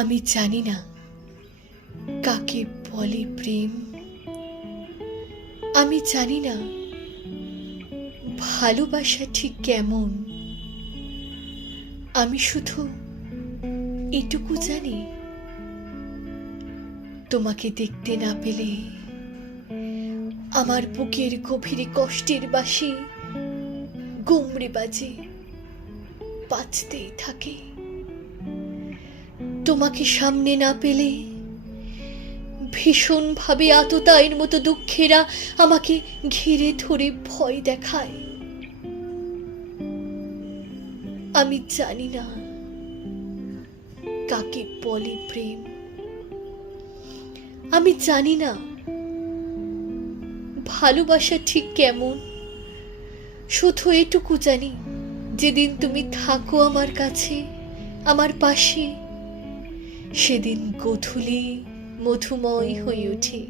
আমি জানি না কাকে বলে প্রেম, আমি জানি না ভালোবাসা ঠিক কেমন। আমি শুধু এটুকু জানি, তোমাকে দেখতে না পেলে আমার বুকের গভীরে কষ্টের বাঁশি গুমড়ে বাজে, বাজতেই থাকে। তোমাকে সামনে না পেলে ভীষণ ভাবে আততায়ীর মতো দুঃখেরা আমাকে ঘিরে ধরে ভয় দেখায়। আমি জানি না কাকে বলে প্রেম, আমি জানি না ভালোবাসা ঠিক কেমন। শুধু এটুকু জানি, যেদিন তুমি থাকো আমার কাছে, আমার পাশে, সেদিন গোধূলি মধুময় হয়ে ওঠে।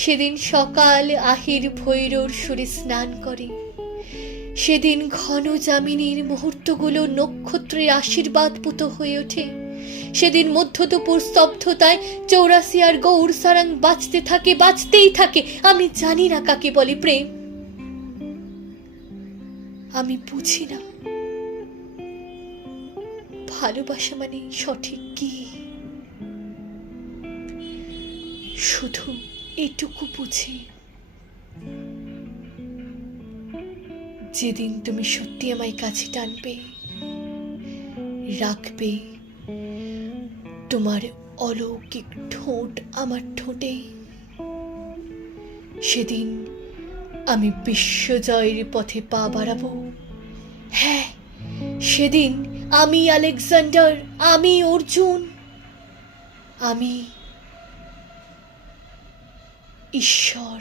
সেদিন সকাল আহির ভৈরর সুরে স্নান করে। সেদিন ঘন যামিনীর মুহূর্তগুলো নক্ষত্রের আশীর্বাদ পুত হয়ে ওঠে। সেদিন মধ্যদুপুর স্তব্ধতায় চৌরাসি আর গৌর সারাং বাজতে থাকে, বাজতেই থাকে। আমি জানি না কাকে বলে প্রেম, আমি বুঝি না ভালোবাসা মানে সঠিক কি। শুধু এটুকু বুঝি, যেদিন তুমি সত্যি আমায় কাছে টানবে, রাখবে তোমার অলৌকিক ঠোঁট আমার ঠোঁটে, সেদিন আমি বিশ্বজয়ের পথে পা বাড়াবো। হ্যাঁ, সেদিন আমি আলেকজান্ডার, আমি অর্জুন, আমি ঈশ্বর।